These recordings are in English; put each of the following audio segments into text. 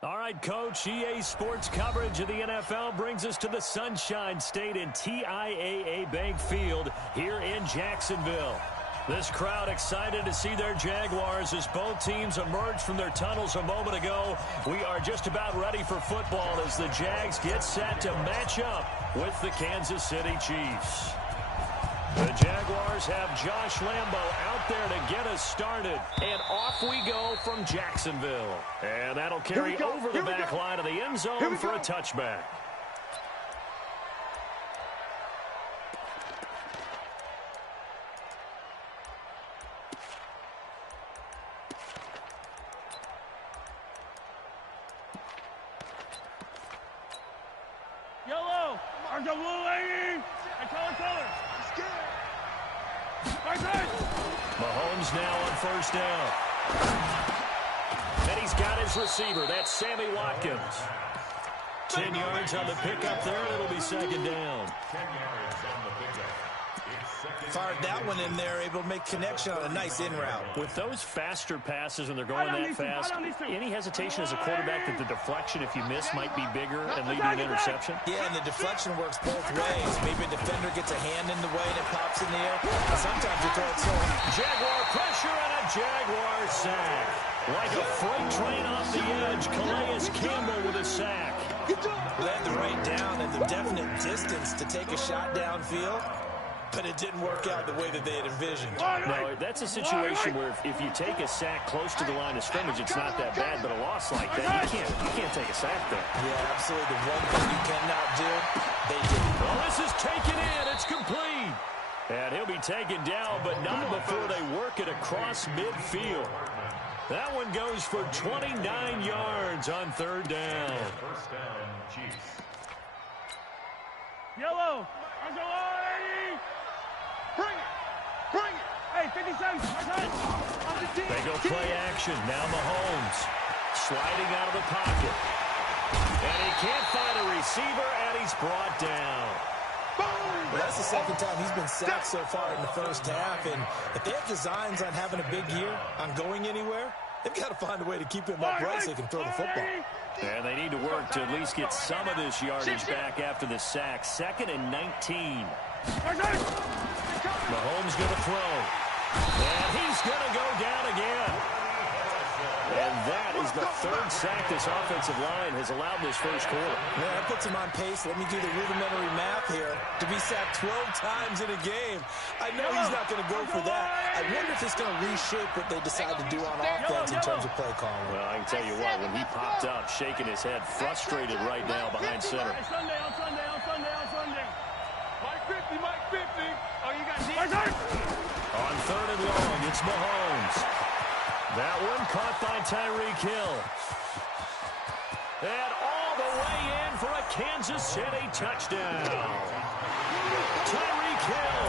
All right, Coach, EA Sports coverage of the NFL brings us to the Sunshine State in TIAA Bank Field here in Jacksonville. This crowd excited to see their Jaguars as both teams emerged from their tunnels a moment ago. We are just about ready for football as the Jags get set to match up with the Kansas City Chiefs. The Jaguars have Josh Lambo out there to get us started. And off we go from Jacksonville. And that'll carry over the back line of the end zone for a touchback. Yellow! Mark the blue lady! And color! Mahomes now on first down. And he's got his receiver. That's Sammy Watkins. 10 yards on the pickup there, and it'll be second down. 10 yards on the pickup. Fired that one in there, able to make connection on a nice in route. With those faster passes and they're going that fast, any hesitation as a quarterback that the deflection, if you miss, might be bigger and lead to an interception? Yeah, and the deflection works both ways. Maybe a defender gets a hand in the way and it pops in the air. And sometimes you throw it so high. Jaguar pressure and a Jaguar sack. Like a freight train off the edge, Calais Campbell with a sack. Led the right down and the definite distance to take a shot downfield. But it didn't work out the way that they had envisioned. No, that's a situation where if you take a sack close to the line of scrimmage, it's not that bad. But a loss like that, you can't take a sack there. Yeah, absolutely. The one thing you cannot do, they did. Well, this is taken in. It's complete. And he'll be taken down, but not before they work it across midfield. That one goes for 29 yards on third down. First down, Chiefs. Yellow! Bring it! Bring it! Hey, 57! They go play action. Now Mahomes sliding out of the pocket. And he can't find a receiver, and he's brought down. Well, that's the second time he's been sacked so far in the first half. And if they have designs on having a big year, on going anywhere, they've got to find a way to keep him upright so they can throw the football. And they need to work to at least get some of this yardage back after the sack. 2nd and 19. Mahomes going to throw. And he's going to go down again. And that is the third sack this offensive line has allowed this first quarter. Man, that puts him on pace. Let me do the rudimentary math here. To be sacked 12 times in a game. I know he's not going to go for that. I wonder if it's going to reshape what they decide to do on offense in terms of play calling. Well, I can tell you what, when he popped up, shaking his head, frustrated right now behind center. On Sunday. Mike 50. Oh, you got D. On third and long, it's Mahomes. That one caught by Tyreek Hill. And all the way in for a Kansas City touchdown. Tyreek Hill,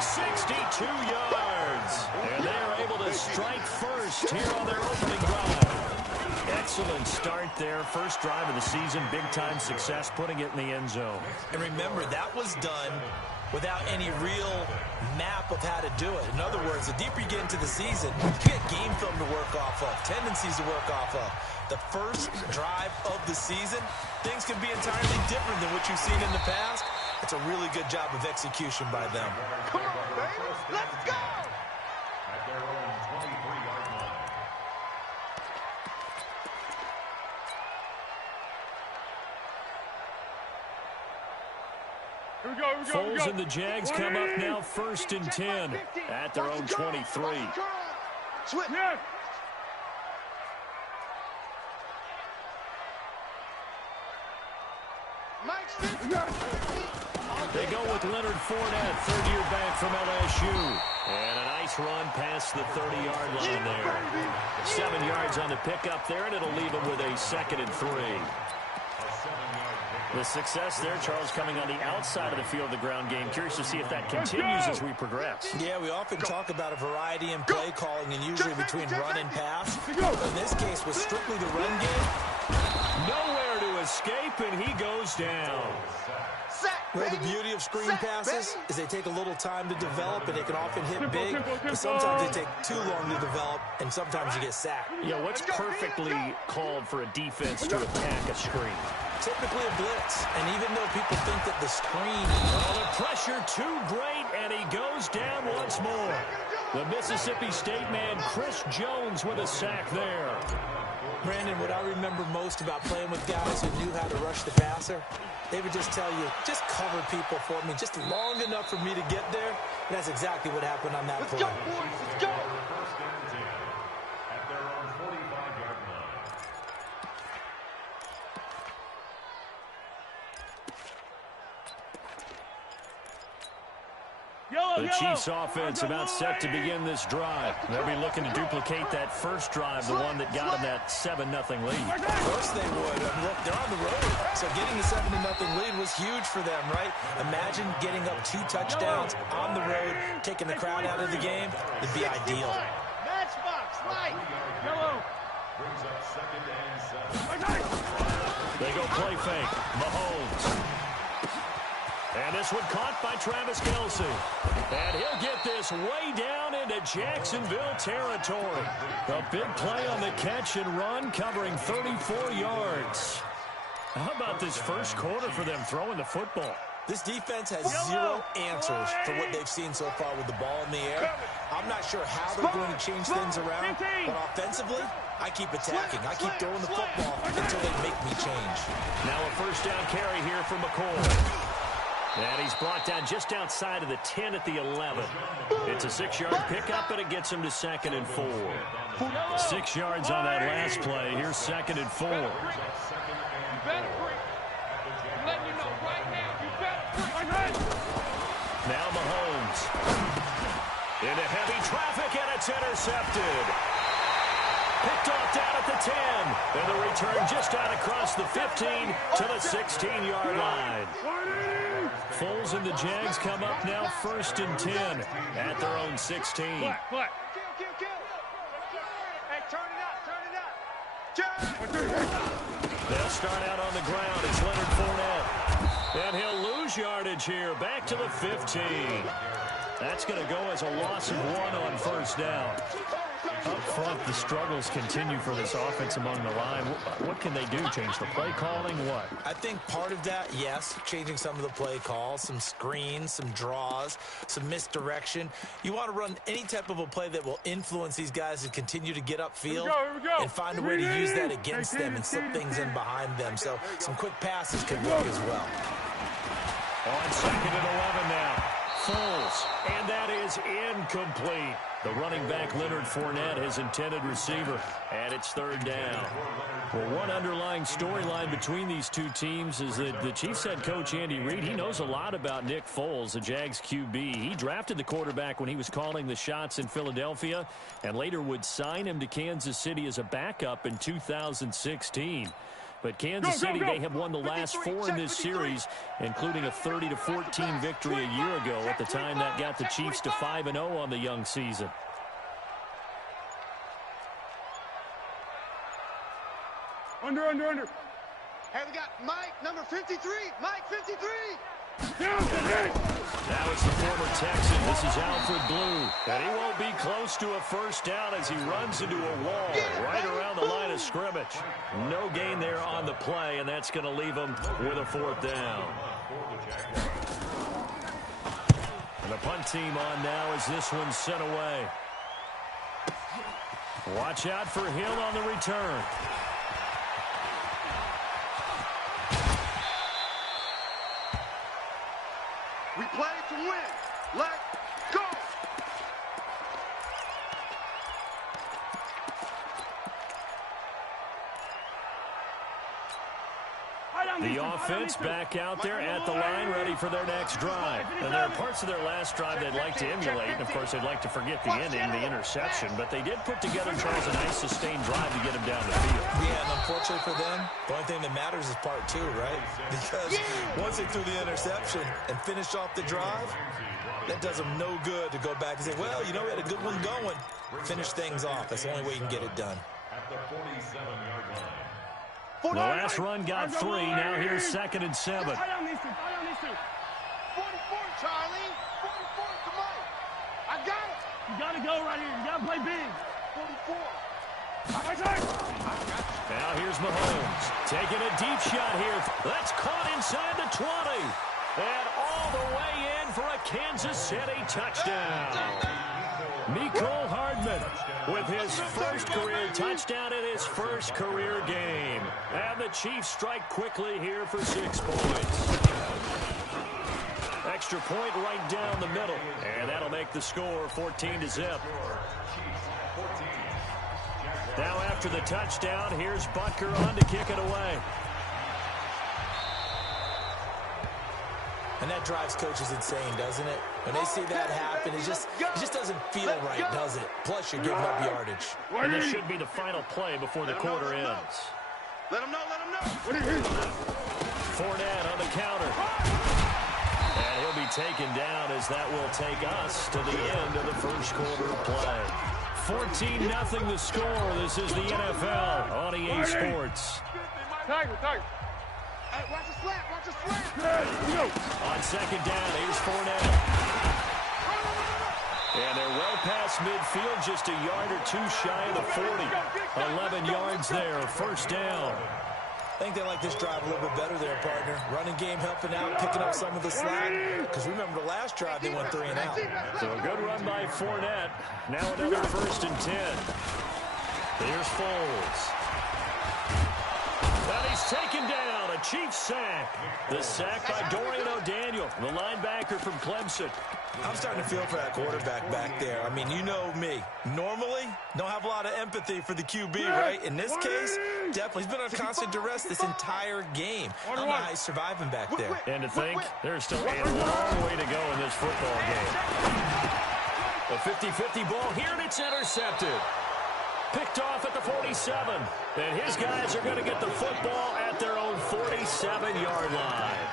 62 yards. And they're able to strike first here on their opening drive. Excellent start there. First drive of the season. Big-time success, putting it in the end zone. And remember, that was done without any real map of how to do it. In other words, the deeper you get into the season, you get game film to work off of, tendencies to work off of. The first drive of the season, things can be entirely different than what you've seen in the past. It's a really good job of execution by them. Come on, baby. Let's go! At their own 23-yard line. Here we go. Foles and the Jags come up now 1st and 10 at their own 23. Switch. They go with Leonard Fournette, third-year back from LSU. And a nice run past the 30-yard line there. 7 yards on the pickup there, and it'll leave them with a 2nd and 3. The success there, Charles, coming on the outside of the field of the ground game. Curious to see if that continues as we progress. Yeah, we often talk about a variety in play calling and usually between run and pass. In this case, was strictly the run game. Nowhere to escape, and he goes down. Well, the beauty of screen passes is they take a little time to develop, and they can often hit big, but sometimes they take too long to develop, and sometimes you get sacked. Yeah, what's perfectly called for a defense to attack a screen? Typically a blitz, and even though people think that the screen... Oh, the pressure too great, and he goes down once more. The Mississippi State man, Chris Jones, with a sack there. Brandon, what I remember most about playing with guys who knew how to rush the passer, they would just tell you, just cover people for me, just long enough for me to get there. And that's exactly what happened on that play. Let's go, boys. Let's go. First and 10 at their own 45-yard line. The Chiefs offense about set to begin this drive. They'll be looking to duplicate that first drive, the one that got them that 7-0 lead. Of course they would. I mean, look, they're on the road, so getting the 7-0 lead was huge for them, right? Imagine getting up 2 touchdowns on the road, taking the crowd out of the game. It'd be ideal. Matchbox, right. Yellow. Brings up 2nd and 7. They go play fake. Mahomes. And this one caught by Travis Kelce. And he'll get this way down into Jacksonville territory. A big play on the catch and run, covering 34 yards. How about this first quarter for them throwing the football? This defense has zero answers for what they've seen so far with the ball in the air. I'm not sure how they're going to change things around, but offensively, I keep attacking. I keep throwing the football until they make me change. Now a first down carry here for McCoy. And he's brought down just outside of the 10 at the 11. It's a 6-yard pickup, and it gets him to 2nd and 4. 6 yards on that last play. Here's 2nd and 4. You better break. I'm letting you know right now. You better break. Now Mahomes. Into heavy traffic, and it's intercepted. Picked off down at the 10. And the return just out across the 15 to the 16-yard line. Foles and the Jags come up now 1st and 10 at their own 16. What? Kill. Hey, turn it up. They'll start out on the ground. It's Leonard Fournette. And he'll lose yardage here. Back to the 15. That's going to go as a loss of 1 on first down. Up front, the struggles continue for this offense among the line. What can they do? Change the play calling? What? I think part of that, yes, changing some of the play calls, some screens, some draws, some misdirection. You want to run any type of a play that will influence these guys to continue to get upfield and find a way to use that against them and slip things in behind them. So some quick passes can work as well. On 2nd and 11 now. Foles, and that is incomplete. The running back, Leonard Fournette, his intended receiver, and it's 3rd down. Well, one underlying storyline between these two teams is that the Chiefs head coach, Andy Reid, he knows a lot about Nick Foles, the Jags QB. He drafted the quarterback when he was calling the shots in Philadelphia and later would sign him to Kansas City as a backup in 2016. But Kansas City, they have won the last 4 in this series, including a 30-14 victory a year ago. At the time, that got the Chiefs to 5-0 on the young season. Under. Hey, we got Mike, number 53. Mike, 53. Now it's the former Texan. This is Alfred Blue. And he won't be close to a first down as he runs into a wall right around the line of scrimmage. No gain there on the play, and that's going to leave him with a 4th down. And the punt team on now as this one's sent away. Watch out for Hill on the return. We play to win. Let's go. The offense back out there at the line, ready for their next drive. And there are parts of their last drive they'd like to emulate. And, of course, they'd like to forget the ending, the interception. But they did put together, Charles, a nice sustained drive to get them down the field. Yeah, and unfortunately for them, the only thing that matters is part 2, right? Because once they threw the interception and finished off the drive, that does them no good to go back and say, well, you know, we had a good one going. Finish things off. That's the only way you can get it done. At the 47-yard line. The last run got 3. Now here's 2nd and 7. 44, Charlie. 44, come on. I got it. You got to go right here. You got to play big. 44. Now here's Mahomes taking a deep shot here. That's caught inside the 20. And all the way in for a Kansas City touchdown. Mecole Hardman with his first career touchdown in his first career game. And the Chiefs strike quickly here for 6 points. Extra point right down the middle. And that'll make the score 14-0. Now after the touchdown, here's Butker on to kick it away. And that drives coaches insane, doesn't it? When they see that happen, it just doesn't feel right, does it? Plus, you're giving up yardage. And this should be the final play before the quarter ends. Let him know. Fournette on the counter. And he'll be taken down as that will take us to the end of the first quarter of play. 14-0 the score. This is the NFL on EA Sports. Tiger. Hey, watch the slap. On 2nd down, here's Fournette. And they're well past midfield, just a yard or 2 shy of the 40. 11 yards there, 1st down. I think they like this drive a little bit better there, partner. Running game helping out, picking up some of the slack. Because remember, the last drive they went 3 and out. So a good run by Fournette. Now another 1st and 10. Here's Foles. And he's taken down. A Chiefs sack. The sack by Dorian O'Daniel, the linebacker from Clemson. I'm starting to feel for that quarterback back there. I mean, you know me. Normally, don't have a lot of empathy for the QB, right? In this case, definitely. He's been on constant duress this entire game. I don't know how he's surviving back there. And to think, there's still a long way to go in this football game. A 50-50 ball here, and it's intercepted. Picked off at the 47. And his guys are going to get the football at their own 47-yard line.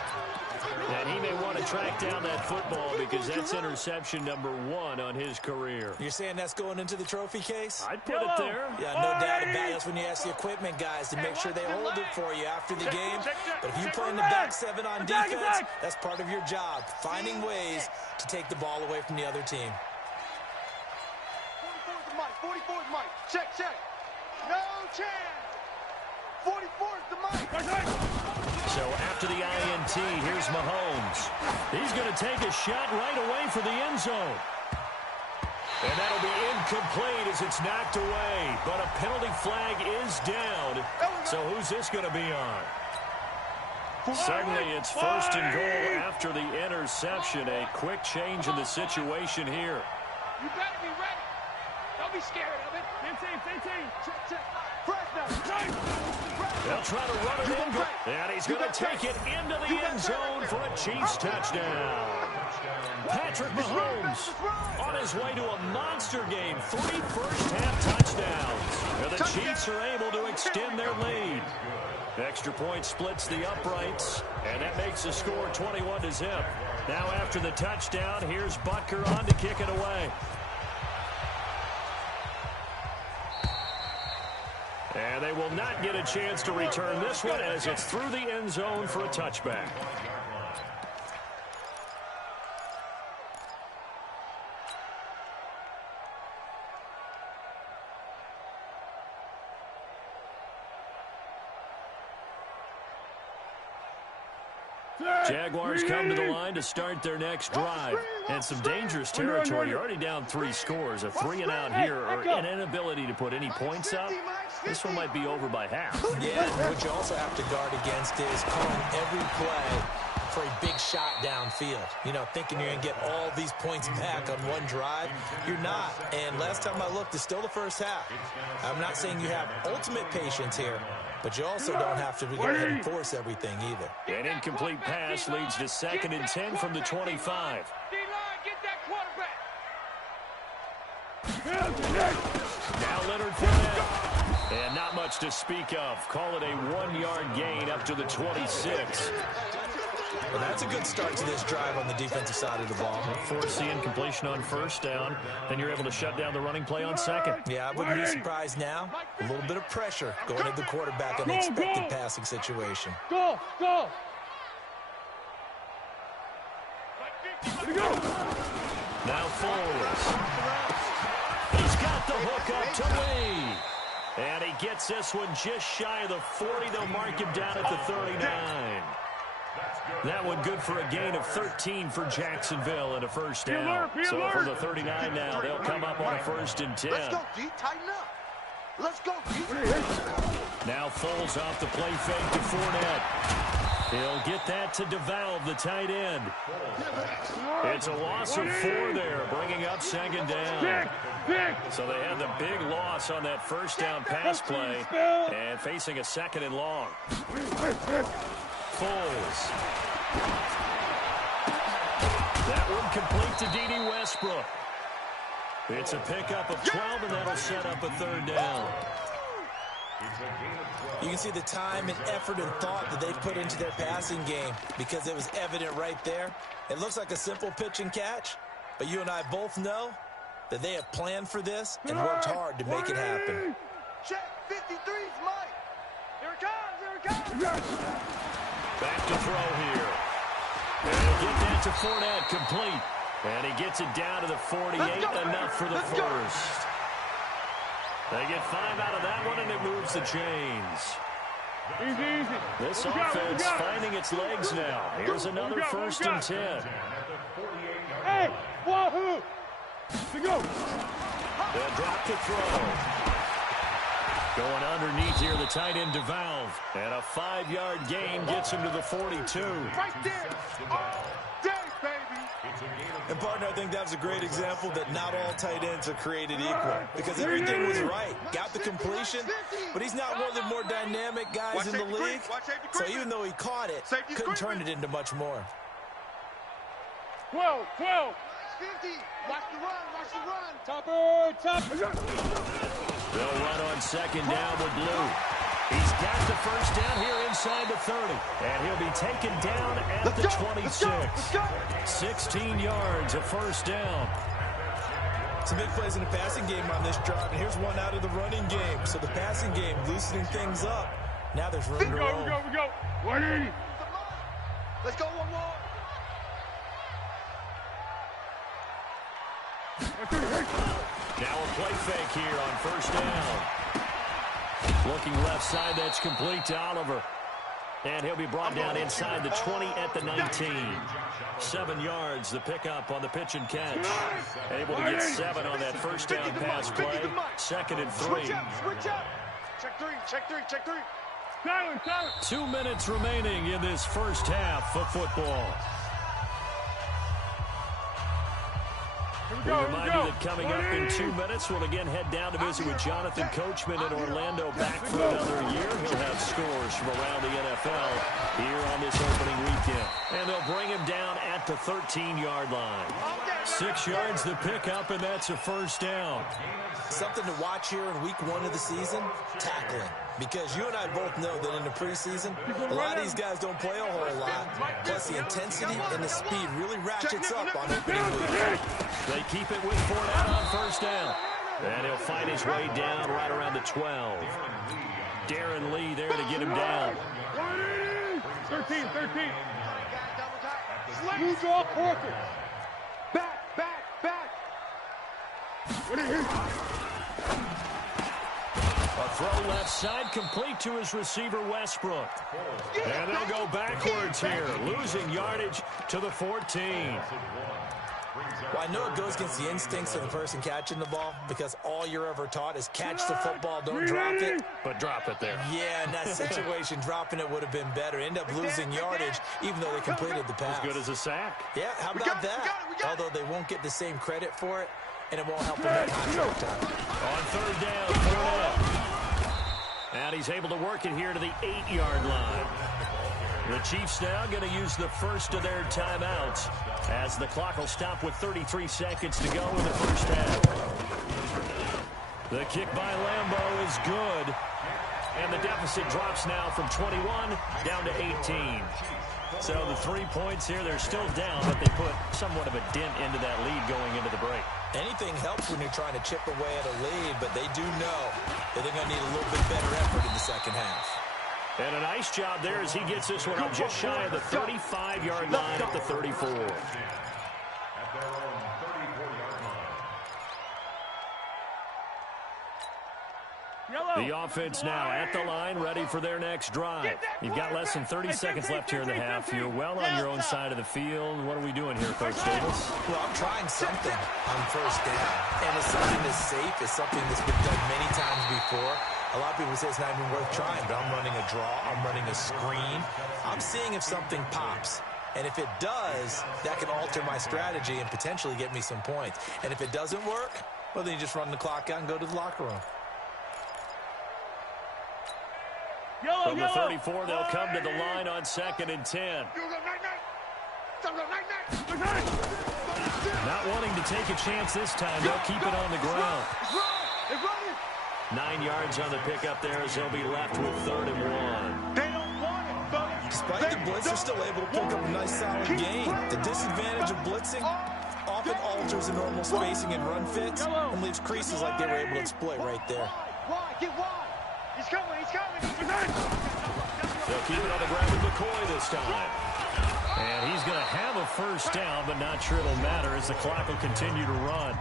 And he may want to track down that football because that's interception number 1 on his career. You're saying that's going into the trophy case? I'd put it there. Yeah, no doubt about it. That's when you ask the equipment guys to make sure they hold it for you after the game. But if you play in the back 7 on defense, that's part of your job, finding ways to take the ball away from the other team. 44 is Mike. Check. No chance. 44 is the Mike. So after the INT, here's Mahomes. He's going to take a shot right away for the end zone. And that'll be incomplete as it's knocked away. But a penalty flag is down. So who's this going to be on? Suddenly it's 1st and goal after the interception. A quick change in the situation here. You better be ready. Don't be scared of it. 15. Check. They'll try to run it in, and he's going to take it into the end zone for a Chiefs touchdown. Patrick Mahomes on his way to a monster game. 3 first-half touchdowns. And the Chiefs are able to extend their lead. Extra point splits the uprights, and that makes the score 21-0. Now after the touchdown, here's Butker on to kick it away. And they will not get a chance to return this one as it's through the end zone for a touchback. Jaguars come to the line to start their next drive. And some dangerous territory. You're already down 3 scores. A 3-and-out here or an inability to put any points up. This one might be over by half. Yeah, what you also have to guard against is calling every play for a big shot downfield. You know, thinking you're going to get all these points back on one drive. You're not. And last time I looked, it's still the first half. I'm not saying you have ultimate patience here, but you also don't have to go ahead and force everything either. An incomplete pass leads to 2nd and 10 from the 25. D-line, get that quarterback. Now Leonard Fournette. And not much to speak of. Call it a 1-yard gain up to the 26. Well, that's a good start to this drive on the defensive side of the ball. Force the incompletion on first down, then you're able to shut down the running play on second. Yeah, I wouldn't be surprised now. A little bit of pressure going to the quarterback in an expected passing situation. Go! Now Foles. He's got the hook up to Lee. And he gets this one just shy of the 40. They'll mark him down at the 39. That one good for a gain of 13 for Jacksonville and a first down. So from the 39 now, they'll come up on a 1st and 10. Let's go, D. Tighten up. Let's go, D. Now Foles off the play fake to Fournette. He'll get that to DeValve, the tight end. It's a loss of 4 there, bringing up 2nd down. So they had the big loss on that first down pass play and facing a 2nd and long. Foles. That one complete to D.D. Westbrook. It's a pickup of 12, and that'll set up a 3rd down. You can see the time and effort and thought that they've put into their passing game because it was evident right there. It looks like a simple pitch and catch, but you and I both know that they have planned for this and worked hard to make it happen. Check 53's Mike. Here it comes. Back to throw here. And he'll get that to Fournette, complete. And he gets it down to the 48, enough for the first. They get 5 out of that one, and it moves the chains. Easy. This offense finding its legs now. Here's another 1st and 10. Hey, wahoo! To go. They'll drop to throw. Going underneath here, the tight end DeValve. And a 5-yard gain gets him to the 42. Right there. All day, baby. And, partner, I think that was a great example that not all tight ends are created equal because everything was right. Got the completion, but he's not one of the more dynamic guys in the league. So even though he caught it, couldn't turn it into much more. 12. 50. Watch the run. Topper. They'll run on 2nd down with Blue. He's got the first down here inside the 30. And he'll be taken down at the 26. 16 yards, a 1st down. Some big plays in the passing game on this drive, and here's one out of the running game. So the passing game loosening things up. Now there's room to roll. We go. 180. Let's go one more. Now a play fake here on 1st down. Looking left side, that's complete to Oliver. And he'll be brought down inside the 20 at the 19. 7 yards, the pickup on the pitch and catch. Able to get 7 on that 1st down pass play. 2nd and 3. Switch up. Check 3. Silence. 2 minutes remaining in this first half of football. We remind you that coming up in 2 minutes, we'll again head down to visit with Jonathan Coachman in Orlando, back for another year. He'll have scores from around the NFL here on this opening weekend. And they'll bring him down at the 13-yard line. 6 yards the pickup, and that's a 1st down. Something to watch here in week 1 of the season, tackling. Because you and I both know that in the preseason, a lot of these guys don't play a whole lot. Plus, the intensity and the speed really ratchets up on opening week. They keep it with Fournette on 1st down. And he'll find his way down right around the 12. Darren Lee there to get him down. 13. Move off Parker. Back. A throw left side, complete to his receiver, Westbrook. And they'll go backwards here, losing yardage to the 14. Well, I know it goes against the instincts of the person catching the ball because all you're ever taught is catch the football, don't drop it. But drop it there. Yeah, in that situation, dropping it would have been better. End up losing yardage, even though they completed the pass. As good as a sack. Yeah, how about that? Although they won't get the same credit for it, and it won't help them in contract time. On 3rd down, Fournette. And he's able to work it here to the 8-yard line. The Chiefs now going to use the first of their timeouts as the clock will stop with 33 seconds to go in the first half. The kick by Lambeau is good. And the deficit drops now from 21 down to 18. So the 3 points here, they're still down, but they put somewhat of a dent into that lead going into the break. Anything helps when you're trying to chip away at a lead, but they do know that they're going to need a little bit better effort in the second half. And a nice job there as he gets this one up just shy of the 35-yard line at the 34. The offense now at the line, ready for their next drive. You've got less than 30 seconds left here in the half. You're well on your own side of the field. What are we doing here, Coach Davis? Well, I'm trying something on first down. And it's something that's safe. It's something that's been done many times before. A lot of people say it's not even worth trying, but I'm running a draw. I'm running a screen. I'm seeing if something pops. And if it does, that can alter my strategy and potentially get me some points. And if it doesn't work, well, then you just run the clock out and go to the locker room. From the 34, they'll come to the line on 2nd and 10. Not wanting to take a chance this time, they'll keep it on the ground. 9 yards on the pickup there as they'll be left with 3rd and 1. They don't want it, fellas. Despite the blitz, they're still able to pick up a nice solid gain. The disadvantage of blitzing often alters the normal spacing and run fits and leaves creases like they were able to exploit right there. Wide, get wide. He's coming, he's coming. They'll keep it on the ground with McCoy this time. And he's going to have a first down, but not sure it'll matter as the clock will continue to run.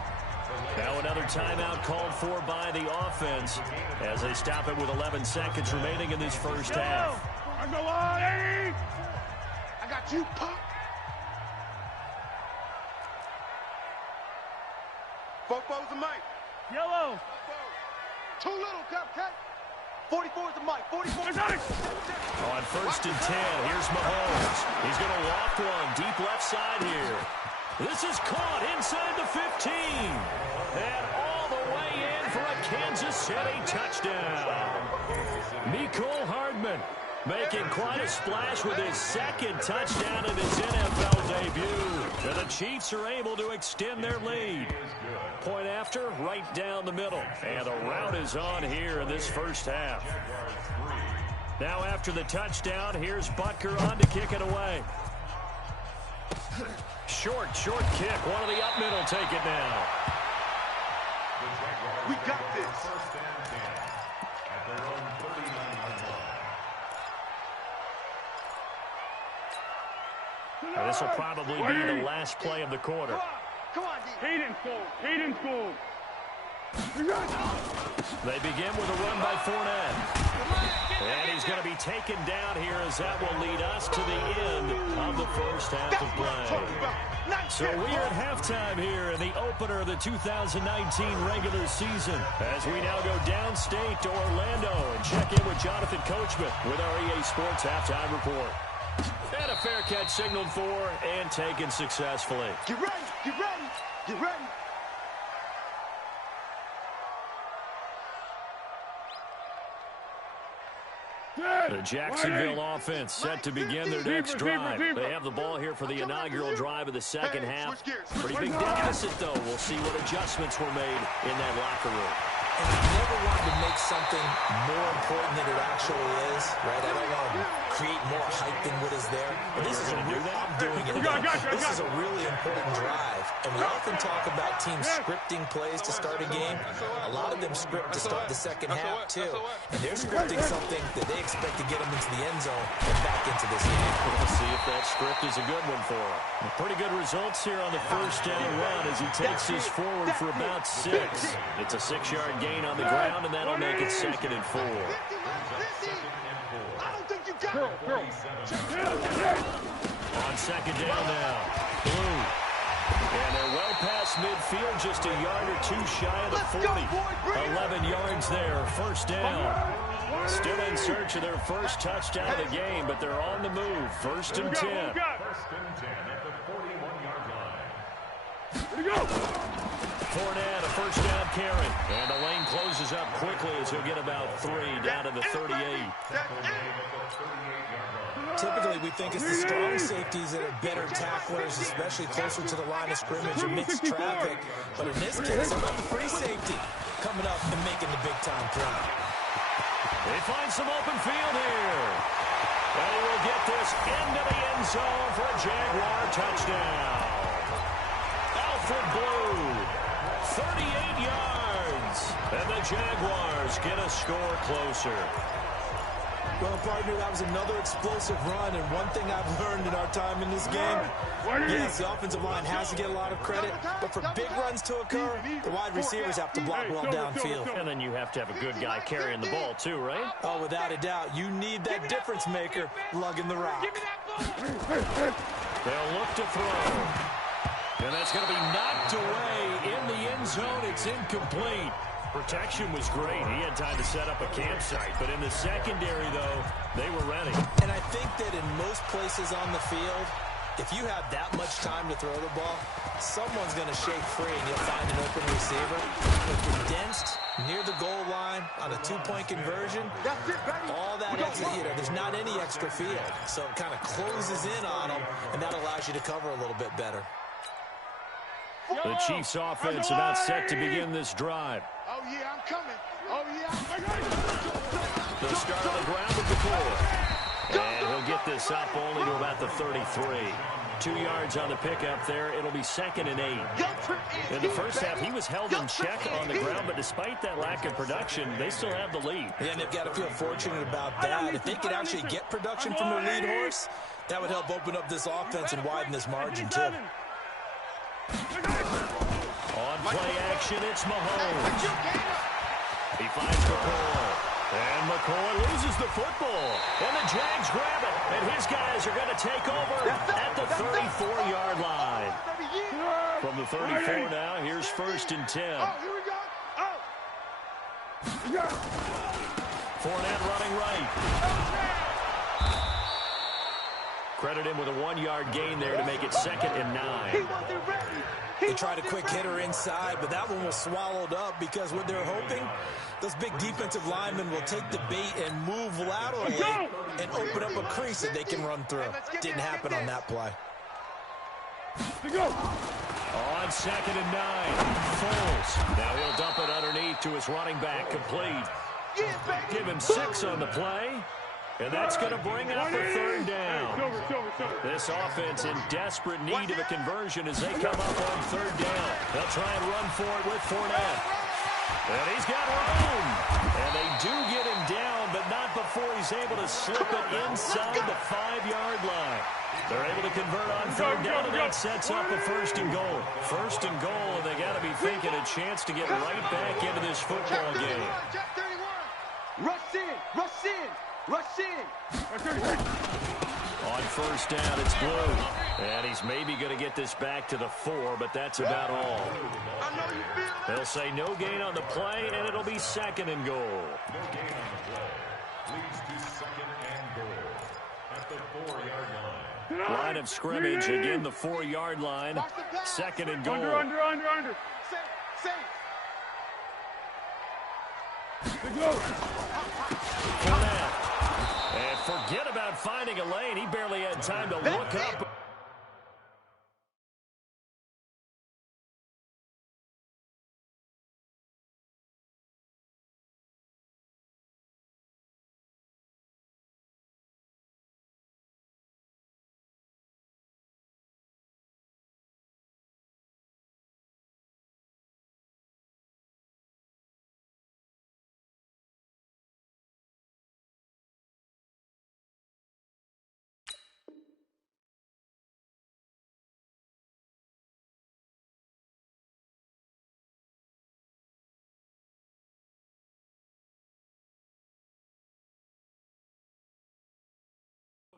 Now another timeout called for by the offense as they stop it with 11 seconds remaining in this first half. I go on, Eddie. I got you, Pop. Fofo's the mic. Yellow. Too little, Cupcake. 44 is the mic. 44 is the mic. On 1st and 10, here's Mahomes. He's going to loft one deep left side here. This is caught inside the 15. And all the way in for a Kansas City touchdown. Mecole Hardman making quite a splash with his 2nd touchdown in his NFL debut. And the Chiefs are able to extend their lead. Point after, right down the middle. And the route is on here in this first half. Now after the touchdown, here's Butker on to kick it away. Short kick. One of the up middle take it now. We got this. First and 10 at their own 39-yard line. Now, this will probably be the last play of the quarter. Come on, D. Hayden scored. They begin with a run by Fournette. And he's going to be taken down here as that will lead us to the end of the first half of play. So we are at halftime here in the opener of the 2019 regular season as we now go downstate to Orlando and check in with Jonathan Coachman with our EA Sports halftime report. And a fair catch signaled for and taken successfully. Get ready, get ready, get ready. The Jacksonville offense set to begin their next drive. They have the ball here for the inaugural drive of the second half. Pretty big deficit, though. We'll see what adjustments were made in that locker room. And I never wanted to make something more important than it actually is, right? I don't want to create more hype than what is there. But this is a real, I'm doing it. This is a really important drive. And we often talk about teams scripting plays to start a game. A lot of them script to start the second half, too. And they're scripting something that they expect to get them into the end zone and back into this game. We'll see if that script is a good one for him. Pretty good results here on the first down run as he takes this forward for about 6. It's a 6-yard gain on the ground, and that'll make it 2nd and 4. I don't think you got it. On 2nd down now. Blue. And they're well past midfield, just a yard or 2 shy of the 40. 11 yards there, first down. Still in search of their first touchdown of the game, but they're on the move. 1st and 10. First and 10 at the 41-yard line. Here we go. Fournette, a first down carry. And the lane closes up quickly as he'll get about 3 down to the 38. Typically, we think it's the strong safeties that are better tacklers, especially closer to the line of scrimmage or mixed traffic. But in this case, how about the free safety coming up and making the big-time play? He finds some open field here. And he will get this into the end zone for a Jaguar touchdown. Alfred Blue, 38 yards. And the Jaguars get a score closer. Well, partner, that was another explosive run, and one thing I've learned in our time in this game, yes, the offensive line has to get a lot of credit, but for big runs to occur, the wide receivers have to block well downfield. And then you have to have a good guy carrying the ball, too, right? Oh, without a doubt. You need that difference maker lugging the rock. They'll look to throw. And that's going to be knocked away in the end zone. It's incomplete. Protection was great. He had time to set up a campsite. But in the secondary, though, they were ready. And I think that in most places on the field, if you have that much time to throw the ball, someone's going to shake free and you'll find an open receiver. But condensed near the goal line on a two-point conversion, all that extra, there's not any extra field. So it kind of closes in on them, and that allows you to cover a little bit better. The Chiefs offense about set to begin this drive. Oh, yeah, I'm coming. Oh, yeah. The start on the ground with the ball. And he'll get this up only to about the 33. 2 yards on the pickup there. It'll be 2nd and 8. In the first half, he was held in check on the ground, but despite that lack of production, they still have the lead. Yeah, and they've got to feel fortunate about that. If they could actually get production from their lead horse, that would help open up this offense and widen this margin, too. On play action, it's Mahomes. He finds McCoy. And McCoy loses the football. And the Jags grab it. And his guys are going to take over at the 34-yard line. From the 34 now, here's 1st and 10. Fournette running right. Credit him with a 1-yard gain there to make it 2nd and 9. They tried a quick hitter inside, but that one was swallowed up because what they're hoping, those big defensive linemen will take the bait and move laterally and open up a crease that they can run through. Didn't happen on that play. On 2nd and 9, Foles. Now he'll dump it underneath to his running back, complete. Give him 6 on the play. And that's going to bring up a 3rd down. This offense in desperate need of a conversion as they come up on 3rd down. They'll try and run for it with Fournette. And he's got room. And they do get him down, but not before he's able to slip it inside the 5-yard line. They're able to convert on 3rd down, and that sets up a 1st and goal. 1st and goal, and they got to be thinking a chance to get right back into this football game. Rush in, rush in. Rush in. On 1st down, it's Blue. And he's maybe going to get this back to the 4, but that's about all. They'll say no gain on the play, and it'll be 2nd and goal. No gain on the play. Leads to 2nd and goal at the 4-yard line. Line of scrimmage, again the 4-yard line. 2nd and goal. Under. Fournette. And forget about finding a lane. He barely had time to look up.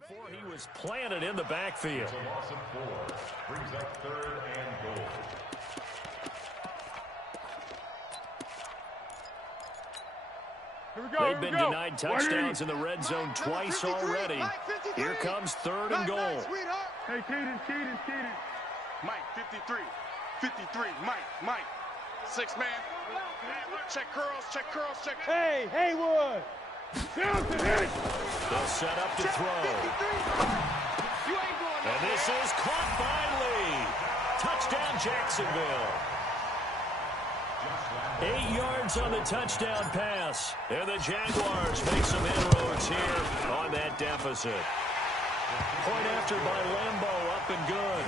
Before he was planted in the backfield. It's a loss of 4. Brings up 3rd and goal. They've been denied touchdowns in the red zone twice already. Here comes 3rd and goal. Hey, Caden. Mike, 53. Mike. 6 man. Check curls. Hey, Haywood. They'll set up to throw. And this is caught by Lee. Touchdown, Jacksonville. Just last 8 yards on the touchdown pass. And the Jaguars make some inroads here on that deficit. Point after by Lambo, up and good.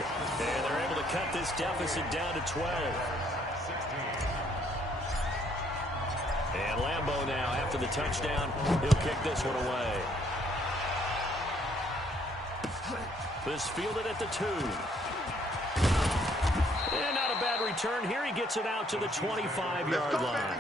And they're able to cut this deficit down to 12. And Lambo now, after the touchdown, he'll kick this one away. This fielded at the 2. And not a bad return. Here he gets it out to the 25-yard line.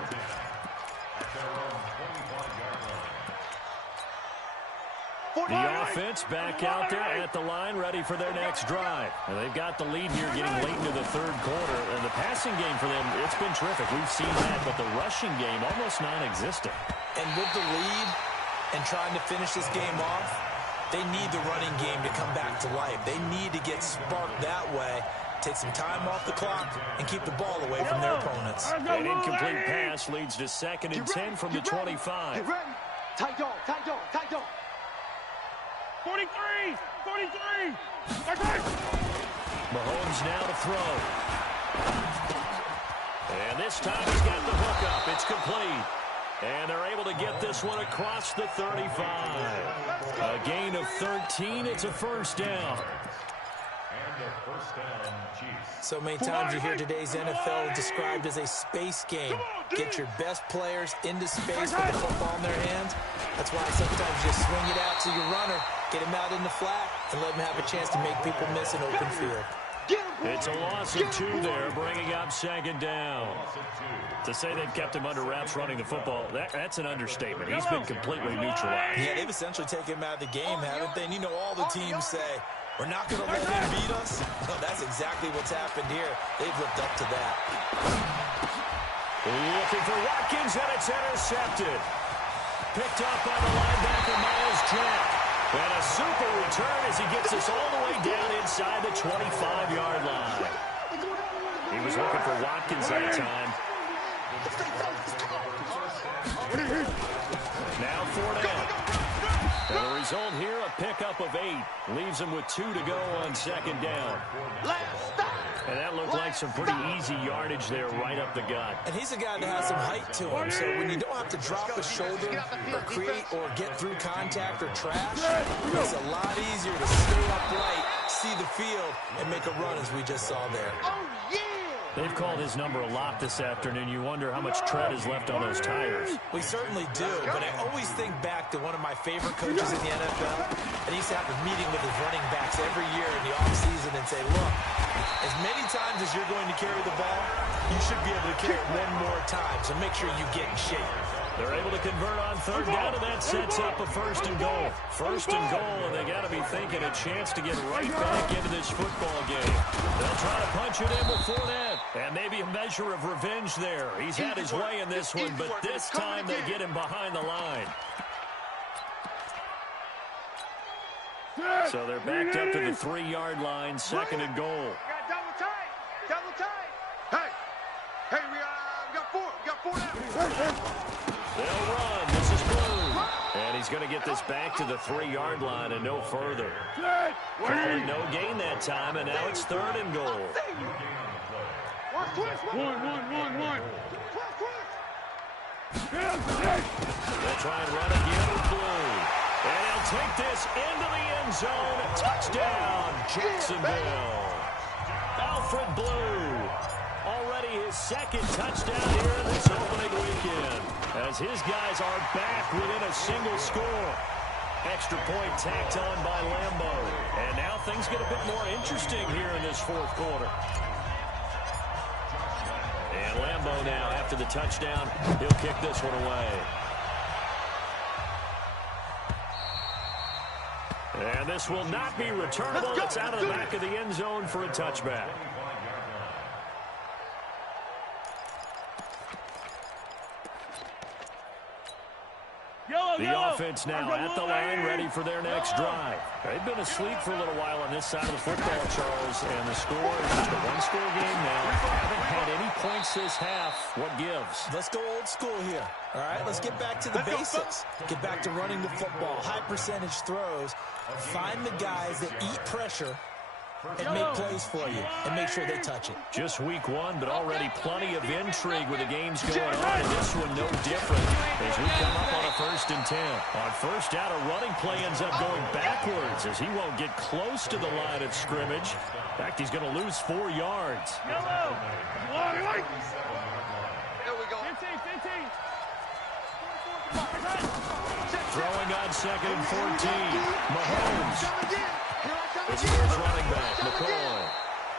The offense back out there at the line, ready for their next drive. And they've got the lead here getting late into the third quarter. And the passing game for them, it's been terrific. We've seen that, but the rushing game almost non-existent. And with the lead and trying to finish this game off, they need the running game to come back to life. They need to get sparked that way, take some time off the clock, and keep the ball away from their opponents. An incomplete pass leads to 2nd and 10 from the 25. Get ready. Tight dog, tight dog, tight dog. 43! 43! Mahomes now to throw. And this time he's got the hook up. It's complete. And they're able to get this one across the 35. A gain of 13. It's a first down. So many times you hear today's NFL described as a space game. Get your best players into space with the football in their hands. That's why sometimes you swing it out to your runner, get him out in the flat, and let him have a chance to make people miss an open field. It's a loss of 2 there, bringing up 2nd down. To say they've kept him under wraps running the football, that's an understatement. He's been completely neutralized. Yeah, they've essentially taken him out of the game, haven't they? And you know all the teams say, we're not going to let him beat us. No, that's exactly what's happened here. They've lived up to that. Looking for Watkins, and it's intercepted. Picked up by the linebacker, Miles Jack. And a super return as he gets us all the way down inside the 25-yard line. He was looking for Watkins that time. Now 4 down. And the result here, a pickup of 8. Leaves him with 2 to go on 2nd down. And that looked like some pretty easy yardage there right up the gut. And he's a guy that has some height to him, so when you don't have to drop a shoulder or create or get through contact or trash, it's a lot easier to stay upright, see the field, and make a run as we just saw there. They've called his number a lot this afternoon. You wonder how much tread is left on those tires. We certainly do, but I always think back to one of my favorite coaches in the NFL, and he used to have a meeting with his running backs every year in the offseason and say, look, as many times as you're going to carry the ball, you should be able to carry it one more time, so make sure you get in shape. They're able to convert on 3rd down, and that sets up a 1st and goal. 1st and goal, and they got to be thinking a chance to get right back into this football game. They'll try to punch it in with Fournette, and maybe a measure of revenge there. He's had his way in this one, but this time they get him behind the line. So they're backed up to the 3-yard line, 2nd and goal. Double tight. Double tight. Hey, we got 4. We got 4 now. They'll run. This is Blue. And he's going to get this back to the 3-yard line and no further. Calling no gain that time, and now it's 3rd and goal. One. They'll try and run again with Blue. And he'll take this into the end zone. Touchdown, Jacksonville. Alfred Blue. Already his 2nd touchdown here in this opening weekend, as his guys are back within a single score. Extra point tacked on by Lambo. And now things get a bit more interesting here in this 4th quarter. And Lambo now, after the touchdown, he'll kick this one away. And this will not be returnable. It's out of the back of the end zone for a touchback. The offense now at the line, ready for their next drive. They've been asleep for a little while on this side of the football, Charles, and the score is just a one-score game now. Haven't had any points this half. What gives? Let's go old school here. All right, let's get back to the basics. Get back to running the football, high percentage throws. Find the guys that eat pressure and make plays for you and make sure they touch it. Just week one, but already plenty of intrigue with the games going on, and this one no different as we come up on a 1st and 10. On first down, a running play ends up going backwards as he won't get close to the line of scrimmage. In fact, he's going to lose 4 yards. Yellow. There we go. 15. Throwing on 2nd and 14. Mahomes. This is running back, McCoy.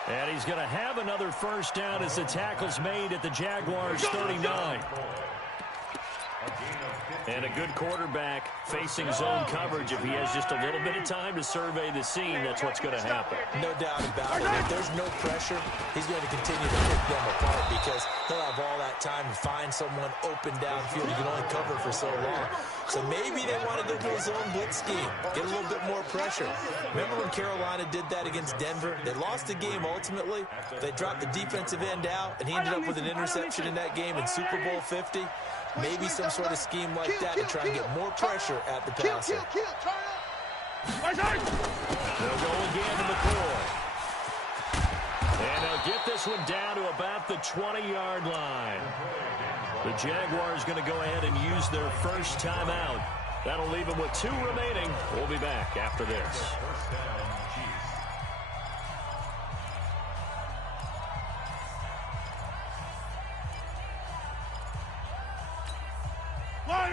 And he's going to have another first down as the tackle's made at the Jaguars' 39. And a good quarterback facing zone coverage. If he has just a little bit of time to survey the scene, that's what's going to happen. No doubt about it. If there's no pressure, he's going to continue to pick them apart because he'll have all that time to find someone open downfield. He can only cover for so long. So maybe they want to go to a zone blitz scheme, get a little bit more pressure. Remember when Carolina did that against Denver? They lost the game ultimately. They dropped the defensive end out, and he ended up with an interception in that game in Super Bowl 50. Maybe some sort of scheme like that to try and get more pressure at the passer. They'll go again to McCoy. And they'll get this one down to about the 20-yard line. The Jaguars going to go ahead and use their first timeout. That'll leave them with 2 remaining. We'll be back after this.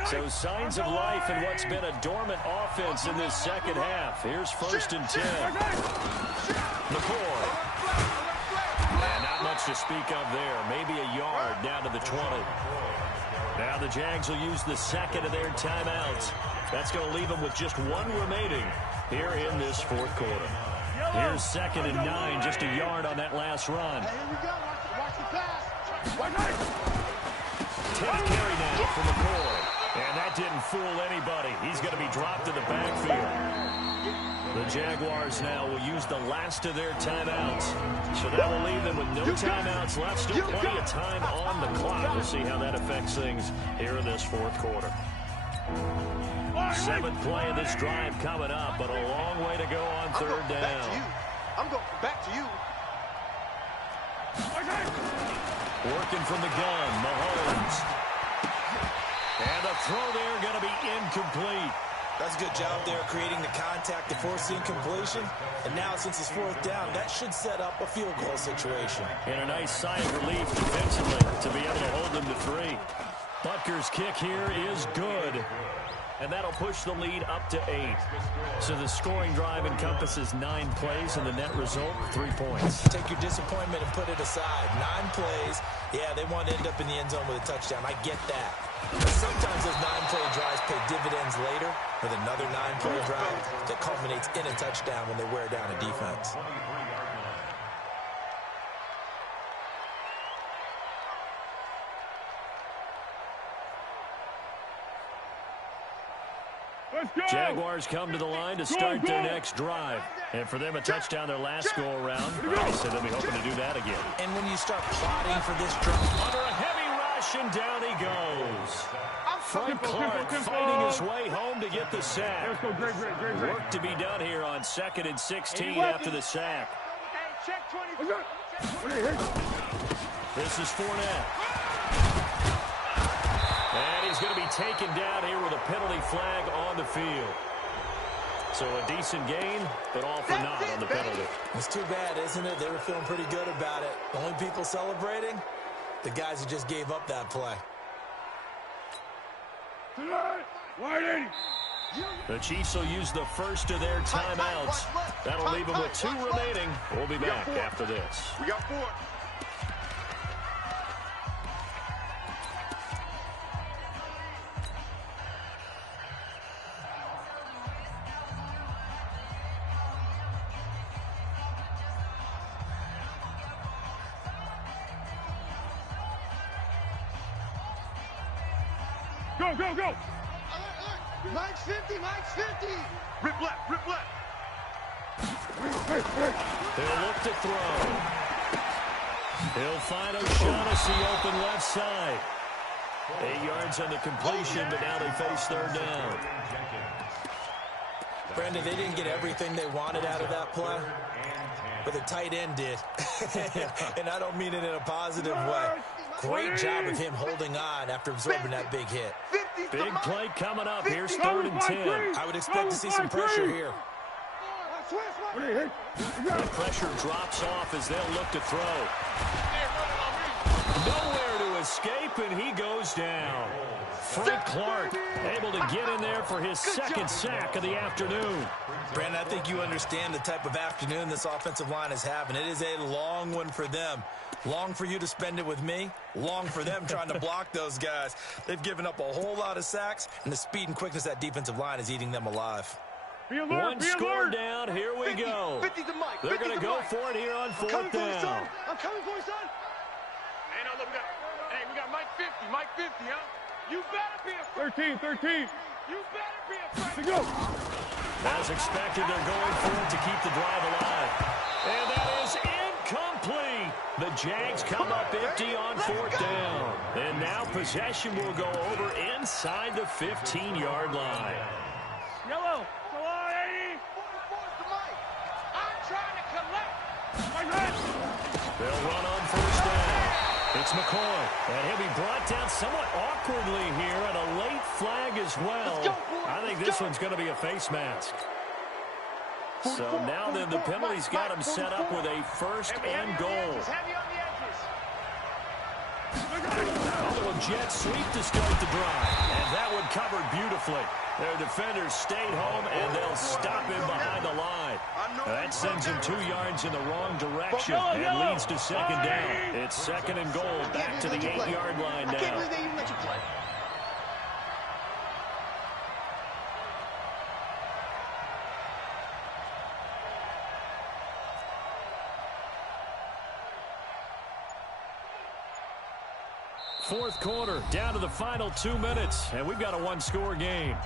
So signs of life in what's been a dormant offense in this second half. Here's 1st and 10. McCoy. And not much to speak of there. Maybe a yard down to the 20. Now the Jags will use the second of their timeouts. That's going to leave them with just 1 remaining here in this 4th quarter. Here's 2nd and 9, just a yard on that last run. Here we go. Watch the pass. 10th carry now for McCoy. And that didn't fool anybody. He's going to be dropped to the backfield. The Jaguars now will use the last of their timeouts. So that will leave them with no timeouts left. Still plenty of time on the clock. We'll see how that affects things here in this 4th quarter. 7th play of this drive coming up, but a long way to go on 3rd down. I'm going back to you. Working from the gun, Mahomes. And the throw there going to be incomplete. That's a good job there creating the contact to force the incompletion. And now since it's 4th down, that should set up a field goal situation. And a nice sigh of relief defensively to be able to hold them to 3. Butker's kick here is good. And that'll push the lead up to 8. So the scoring drive encompasses 9 plays, and the net result, 3 points. Take your disappointment and put it aside. 9 plays. Yeah, they want to end up in the end zone with a touchdown. I get that. But sometimes those 9-play drives pay dividends later with another 9-play drive that culminates in a touchdown when they wear down a defense. Jaguars come to the line to start their next drive. And for them, a touchdown their last go-around. Obviously, they'll be hoping to do that again. And when you start plotting for this drive, under a heavy rush, and down he goes. Frank Clark fighting his way home to get the sack. Great. Work to be done here on 2nd and 16 after the sack. Check 20. This is Fournette. And he's going to be taken down here with a penalty flag on the field. So a decent gain, but all for naught on the penalty. It's too bad, isn't it? They were feeling pretty good about it. The only people celebrating, the guys who just gave up that play. The Chiefs will use the first of their timeouts. That'll leave them with 2 remaining. We'll be back after this. We got 4. Go. Mike's 50. Rip left. They'll look to throw. He'll find O'Shaughnessy open left side. 8 yards on the completion, but now they face 3rd down. Brandon, they didn't get everything they wanted out of that play. but the tight end did. And I don't mean it in a positive way. Great job of him holding on after absorbing that big hit. Big play coming up. Here's 3rd and 10. I would expect to see some pressure here. The pressure drops off as they'll look to throw. Nowhere to escape, and he goes down. Frank Clark able to get in there for his 2nd sack of the afternoon. Brandon, I think you understand the type of afternoon this offensive line is having. It is a long one for them. Long for you to spend it with me. Long for them trying to block those guys. They've given up a whole lot of sacks, and the speed and quickness of that defensive line is eating them alive. One score down. Here we go. They're going to go for it here on 4th down. I'm coming for you, son. Hey, no, look, we got Mike 50. Mike 50, huh? You better be a 13. You better be a Let's go. As expected, they're going for it to keep the drive alive. And that is incomplete. The Jags come up empty on 4th down. And now possession will go over inside the 15-yard line. Yellow. Come on, 80. I'm trying to collect. They'll run on 1st down. It's McCoy, and he'll be brought down somewhat awkwardly here, and a late flag as well. I think this one's going to be a face mask. So now then the penalty's got him set up with a 1st and goal. A little jet sweep to start the drive, and that one covered beautifully. Their defenders stayed home, and they'll stop him behind the line. That sends him 2 yards in the wrong direction and leads to 2nd down. It's 2nd and goal, back to the 8-yard line now. I can't believe they even let you play. Fourth quarter, down to the final 2 minutes, and we've got a 1-score game.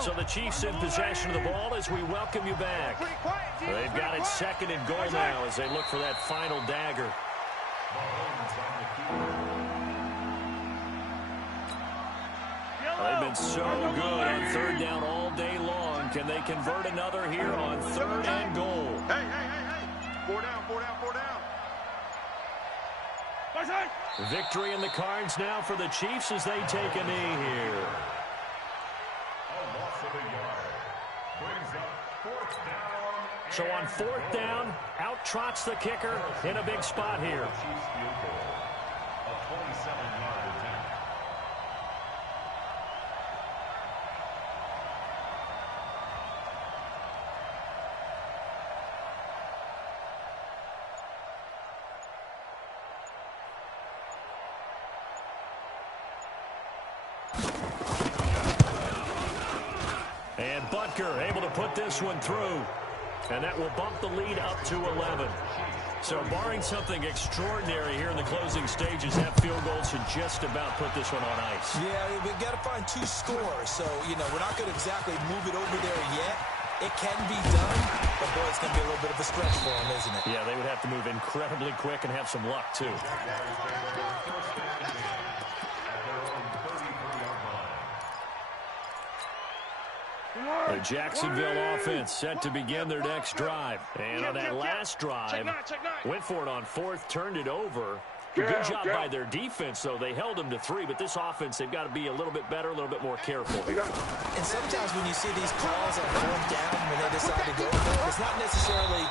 So the Chiefs in possession of the ball as we welcome you back. They've got it 2nd and goal now as they look for that final dagger. They've been so good on 3rd down all day long. Can they convert another here on 3rd and goal? Hey. 4 down. Victory in the cards now for the Chiefs as they take a knee here. So on 4th down, out trots the kicker in a big spot here. And Butker able to put this one through. And that will bump the lead up to 11. So barring something extraordinary here in the closing stages, that field goal should just about put this one on ice. Yeah, we've got to find 2 scores. So, we're not going to exactly move it over there yet. It can be done, but, boy, it's going to be a little bit of a stretch for them, isn't it? Yeah, they would have to move incredibly quick and have some luck, too. The Jacksonville offense set to begin their next drive. And on that last drive, went for it on 4th, turned it over. Good job by their defense, though. They held them to 3, but this offense, they've got to be a little bit better, a little bit more careful. And sometimes when you see these calls on 4th down, when they decide to go for it, it's not necessarily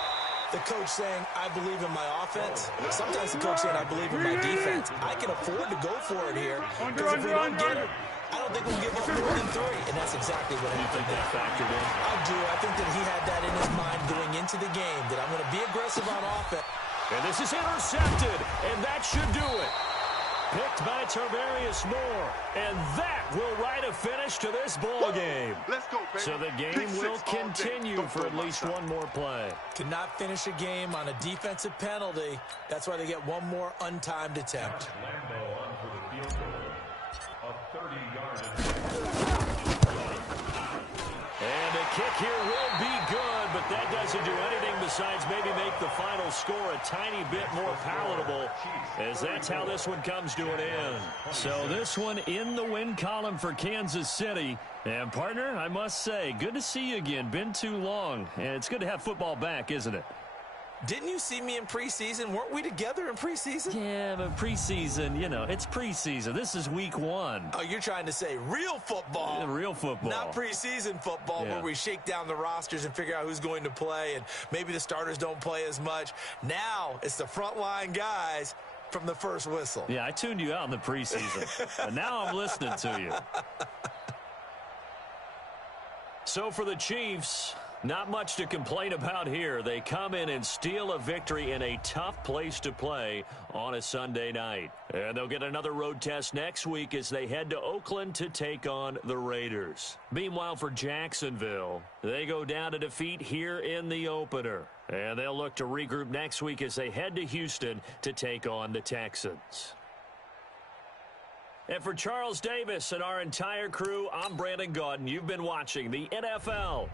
the coach saying, I believe in my offense. Sometimes the coach saying, I believe in my defense. I can afford to go for it here, because if we don't get it, I don't think we'll give up more than 3, and that's exactly what I think that factored in. I do. I think that he had that in his mind going into the game, that I'm going to be aggressive on offense. And this is intercepted, and that should do it. Picked by Tarvarius Moore, and that will write a finish to this ball game. Let's go, baby. So the game will continue for at least one more play. Cannot finish a game on a defensive penalty. That's why they get one more untimed attempt. And a kick here will be good, but that doesn't do anything besides maybe make the final score a tiny bit more palatable, as that's how this one comes to an end. So this one in the win column for Kansas City. And, partner, I must say, good to see you again. Been too long. And it's good to have football back, isn't it? Didn't you see me in preseason? Weren't we together in preseason? Yeah, but preseason, you know, it's preseason. This is week 1. Oh, you're trying to say real football. Yeah, real football. Not preseason football where we shake down the rosters and figure out who's going to play, and maybe the starters don't play as much. Now it's the frontline guys from the first whistle. Yeah, I tuned you out in the preseason, but now I'm listening to you. So for the Chiefs, not much to complain about here. They come in and steal a victory in a tough place to play on a Sunday night. And they'll get another road test next week as they head to Oakland to take on the Raiders. Meanwhile, for Jacksonville, they go down to defeat here in the opener. And they'll look to regroup next week as they head to Houston to take on the Texans. And for Charles Davis and our entire crew, I'm Brandon Gaudin. You've been watching the NFL